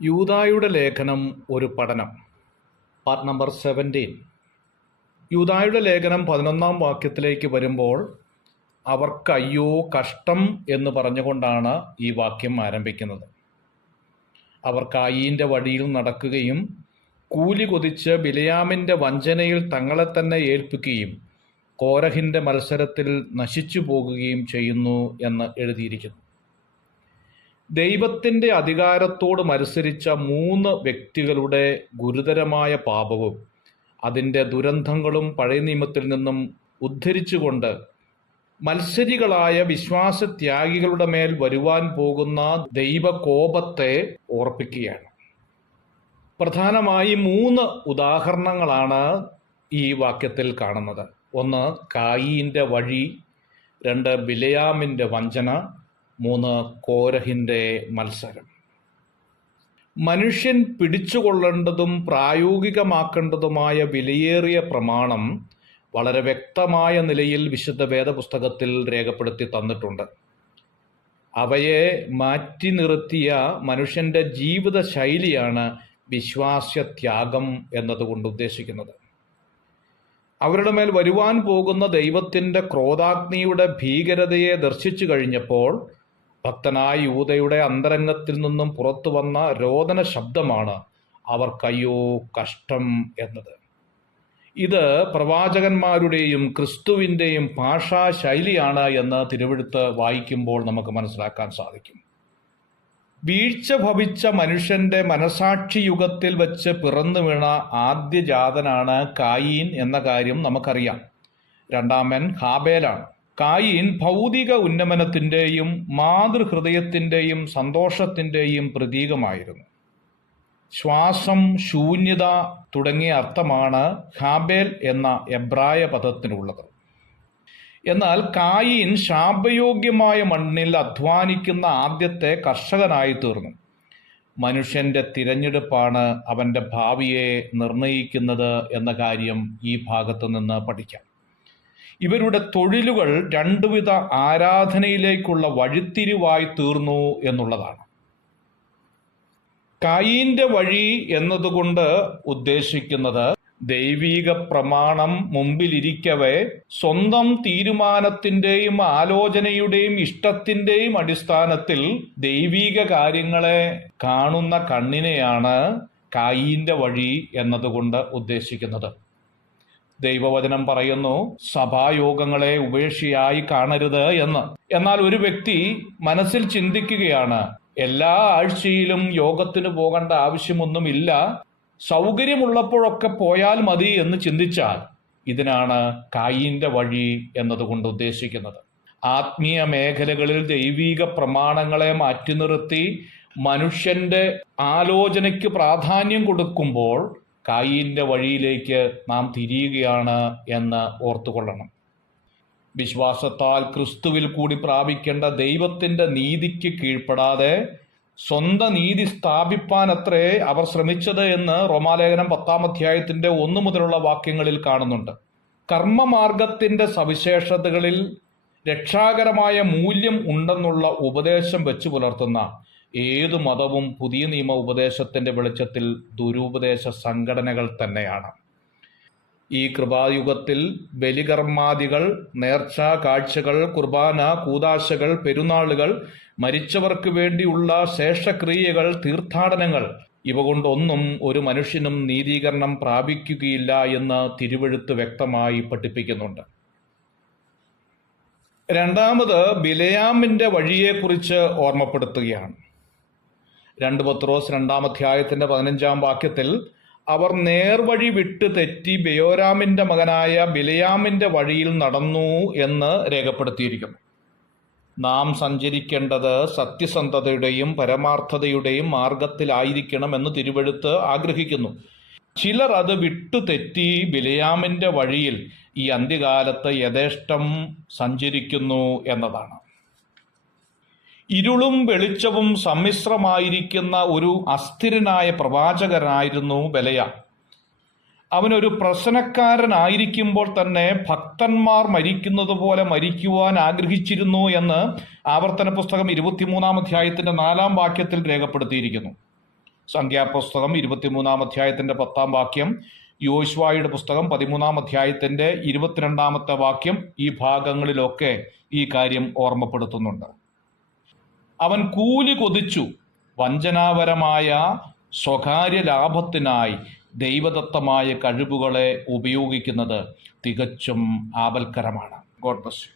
യൂദായുടെ ലേഖനം ഒരു പഠനം. Part number 17. യൂദായുടെ ലേഖനം 11-ാം വാക്യത്തിലേക്ക് വരുമ്പോൾ അവർക്ക് അയ്യോ കഷ്ടം എന്ന് പറഞ്ഞുകൊണ്ടാണ് ഈ വാക്യം ആരംഭിക്കുന്നത്. അവർ കായീൻ്റെ വഴിയിൽ നടക്കുകയും കൂലി കൊതിച്ച് ബിലയാമിൻ്റെ വഞ്ചനയിൽ തങ്ങളെ തന്നെ ഏൽപ്പിക്കുകയും കോരഹിൻ്റെ മത്സരത്തിൽ നശിച്ചു പോകുകയും ചെയ്യുന്നു എന്ന് എഴുതിയിരിക്കുന്നു. ദൈവത്തിൻ്റെ അധികാരത്തോട് മത്സരിച്ച 3 വ്യക്തികളുടെ ഗുരുതരമായ പാപവും അതിൻ്റെ ദുരന്തങ്ങളും പഴയ നിയമത്തിൽ നിന്നും ഉദ്ധരിച്ചുകൊണ്ട് മത്സരികളായ വിശ്വാസത്യാഗികളുടെ മേൽ വരുവാൻ പോകുന്ന ദൈവകോപത്തെ ഓർപ്പിക്കുകയാണ്. പ്രധാനമായി 3 ഉദാഹരണങ്ങളാണ് ഈ വാക്യത്തിൽ കാണുന്നത്. 1 കായീൻ്റെ വഴി, 2 ബിലയാമിൻ്റെ വഞ്ചന, 3 കോരഹിൻ്റെ മത്സരം. മനുഷ്യൻ പിടിച്ചുകൊള്ളേണ്ടതും പ്രായോഗികമാക്കേണ്ടതുമായ വിലയേറിയ പ്രമാണം വളരെ വ്യക്തമായ നിലയിൽ വിശുദ്ധ വേദപുസ്തകത്തിൽ രേഖപ്പെടുത്തി തന്നിട്ടുണ്ട്. അവയെ മാറ്റി നിർത്തിയ മനുഷ്യൻ്റെ ജീവിത ശൈലിയാണ് വിശ്വാസത്യാഗം എന്നതുകൊണ്ട് ഉദ്ദേശിക്കുന്നത്. അവരുടെ മേൽ വരുവാൻ പോകുന്ന ദൈവത്തിൻ്റെ ക്രോധാഗ്നിയുടെ ഭീകരതയെ ദർശിച്ചു കഴിഞ്ഞപ്പോൾ ഭക്തനായ യൂദയുടെ അന്തരംഗത്തിൽ നിന്നും പുറത്തു വന്ന രോദന ശബ്ദമാണ് അവർക്കയ്യോ കഷ്ടം എന്നത്. ഇത് പ്രവാചകന്മാരുടെയും ക്രിസ്തുവിൻ്റെയും ഭാഷാ ശൈലിയാണ് എന്ന് തിരുവെഴുത്ത് വായിക്കുമ്പോൾ നമുക്ക് മനസ്സിലാക്കാൻ സാധിക്കും. വീഴ്ച ഭവിച്ച മനുഷ്യൻ്റെ മനസാക്ഷി യുഗത്തിൽ വെച്ച് പിറന്നു വീണ ആദ്യജാതനാണ് കായീൻ എന്ന കാര്യം നമുക്കറിയാം. രണ്ടാമൻ ഹാബേലാണ്. കായീൻ ഭൗതിക ഉന്നമനത്തിൻ്റെയും മാതൃഹൃദയത്തിൻ്റെയും സന്തോഷത്തിൻ്റെയും പ്രതീകമായിരുന്നു. ശ്വാസം, ശൂന്യത തുടങ്ങിയ അർത്ഥമാണ് ഹാബേൽ എന്ന എബ്രായ പദത്തിനുള്ളത്. എന്നാൽ കായീൻ ശാപയോഗ്യമായ മണ്ണിൽ അധ്വാനിക്കുന്ന ആദ്യത്തെ കർഷകനായി തീർന്നു. മനുഷ്യൻ്റെ തിരഞ്ഞെടുപ്പാണ് അവൻ്റെ ഭാവിയെ നിർണയിക്കുന്നത് എന്ന കാര്യം ഈ ഭാഗത്തു നിന്ന് പഠിക്കാം. ഇവരുടെ തൊഴിലുകൾ 2 വിധ ആരാധനയിലേക്കുള്ള വഴിത്തിരിവായി തീർന്നു എന്നുള്ളതാണ്. കായീൻ്റെ വഴി എന്നതുകൊണ്ട് ഉദ്ദേശിക്കുന്നത് ദൈവിക പ്രമാണം മുമ്പിലിരിക്കവേ സ്വന്തം തീരുമാനത്തിൻ്റെയും ആലോചനയുടെയും ഇഷ്ടത്തിൻ്റെയും അടിസ്ഥാനത്തിൽ ദൈവിക കാര്യങ്ങളെ കാണുന്ന കണ്ണിനെയാണ് കായീൻ്റെ വഴി എന്നതുകൊണ്ട് ഉദ്ദേശിക്കുന്നത്. ദൈവവചനം പറയുന്നു, സഭായോഗങ്ങളെ ഉപേക്ഷയായി കാണരുത് എന്ന്. എന്നാൽ ഒരു വ്യക്തി മനസ്സിൽ ചിന്തിക്കുകയാണ്, എല്ലാ ആഴ്ചയിലും യോഗത്തിന് പോകേണ്ട ആവശ്യമൊന്നുമില്ല, സൗകര്യമുള്ളപ്പോഴൊക്കെ പോയാൽ മതി എന്ന് ചിന്തിച്ചാൽ ഇതിനാണ് കായീൻ്റെ വഴി എന്നതുകൊണ്ട് ഉദ്ദേശിക്കുന്നത്. ആത്മീയ മേഖലകളിൽ ദൈവിക പ്രമാണങ്ങളെ മാറ്റി നിർത്തി മനുഷ്യന്റെ ആലോചനയ്ക്ക് പ്രാധാന്യം കൊടുക്കുമ്പോൾ കായീൻ്റെ വഴിയിലേക്ക് നാം തിരിയുകയാണ് എന്ന് ഓർത്തുകൊള്ളണം. വിശ്വാസത്താൽ ക്രിസ്തുവിൽ കൂടി പ്രാപിക്കേണ്ട ദൈവത്തിൻ്റെ നീതിക്ക് കീഴ്പ്പെടാതെ സ്വന്തം നീതി സ്ഥാപിപ്പാനത്രേ അവർ ശ്രമിച്ചത് എന്ന് റോമാലേഖനം 10-ാം അധ്യായത്തിൻ്റെ 1 മുതലുള്ള വാക്യങ്ങളിൽ കാണുന്നുണ്ട്. കർമ്മമാർഗത്തിൻ്റെ സവിശേഷതകളിൽ രക്ഷാകരമായ മൂല്യം ഉണ്ടെന്നുള്ള ഉപദേശം വെച്ച് പുലർത്തുന്ന ഏതു മതവും പുതിയ നിയമ ഉപദേശത്തിൻ്റെ വെളിച്ചത്തിൽ ദുരുപദേശ സംഘടനകൾ തന്നെയാണ്. ഈ കൃപായുഗത്തിൽ ബലികർമാദികൾ, നേർച്ച കാഴ്ചകൾ, കുർബാന, കൂദാശകൾ, പെരുന്നാളുകൾ, മരിച്ചവർക്ക് വേണ്ടിയുള്ള ശേഷക്രിയകൾ, തീർത്ഥാടനങ്ങൾ ഇവ കൊണ്ടൊന്നും ഒരു മനുഷ്യനും നീതീകരണം പ്രാപിക്കുകയില്ല എന്ന് തിരുവെഴുത്ത് വ്യക്തമായി പഠിപ്പിക്കുന്നുണ്ട്. രണ്ടാമത് ബിലയാമിൻ്റെ വഴിയെക്കുറിച്ച് ഓർമ്മപ്പെടുത്തുകയാണ്. 2 പത്രോസ് 2-ാം അധ്യായത്തിൻ്റെ 15-ാം വാക്യത്തിൽ അവർ നേർവഴി വിട്ട് തെറ്റി ബെയോരാമിൻ്റെ മകനായ ബിലയാമിൻ്റെ വഴിയിൽ നടന്നു എന്ന് രേഖപ്പെടുത്തിയിരിക്കുന്നു. നാം സഞ്ചരിക്കേണ്ടത് സത്യസന്ധതയുടെയും പരമാർത്ഥതയുടെയും മാർഗത്തിലായിരിക്കണമെന്ന് തിരുവെഴുത്ത് ആഗ്രഹിക്കുന്നു. ചിലർ അത് വിട്ടു തെറ്റി ബിലയാമിൻ്റെ വഴിയിൽ ഈ അന്ത്യകാലത്ത് യഥേഷ്ടം സഞ്ചരിക്കുന്നു എന്നതാണ്. ഇരുളും വെളിച്ചവും സമ്മിശ്രമായിരിക്കുന്ന ഒരു അസ്ഥിരനായ പ്രവാചകനായിരുന്നു ബലയാം. അവനൊരു പ്രശ്നക്കാരനായിരിക്കുമ്പോൾ തന്നെ ഭക്തന്മാർ മരിക്കുന്നത് പോലെ മരിക്കുവാൻ ആഗ്രഹിച്ചിരുന്നു എന്ന് ആവർത്തന പുസ്തകം 23-ാം അധ്യായത്തിന്റെ 4-ാം വാക്യത്തിൽ രേഖപ്പെടുത്തിയിരിക്കുന്നു. സംഖ്യാപുസ്തകം 23 അധ്യായത്തിന്റെ 10 വാക്യം, യോശുവയുടെ പുസ്തകം 13 അധ്യായത്തിന്റെ 22 വാക്യം, ഈ ഭാഗങ്ങളിലൊക്കെ ഈ കാര്യം ഓർമ്മപ്പെടുത്തുന്നുണ്ട്. അവൻ കൂലി കൊതിച്ചു, വഞ്ചനാപരമായ സ്വകാര്യ ലാഭത്തിനായി ദൈവദത്തമായ കഴിവുകളെ ഉപയോഗിക്കുന്നത് തികച്ചും ആപൽക്കരമാണ്. God bless you.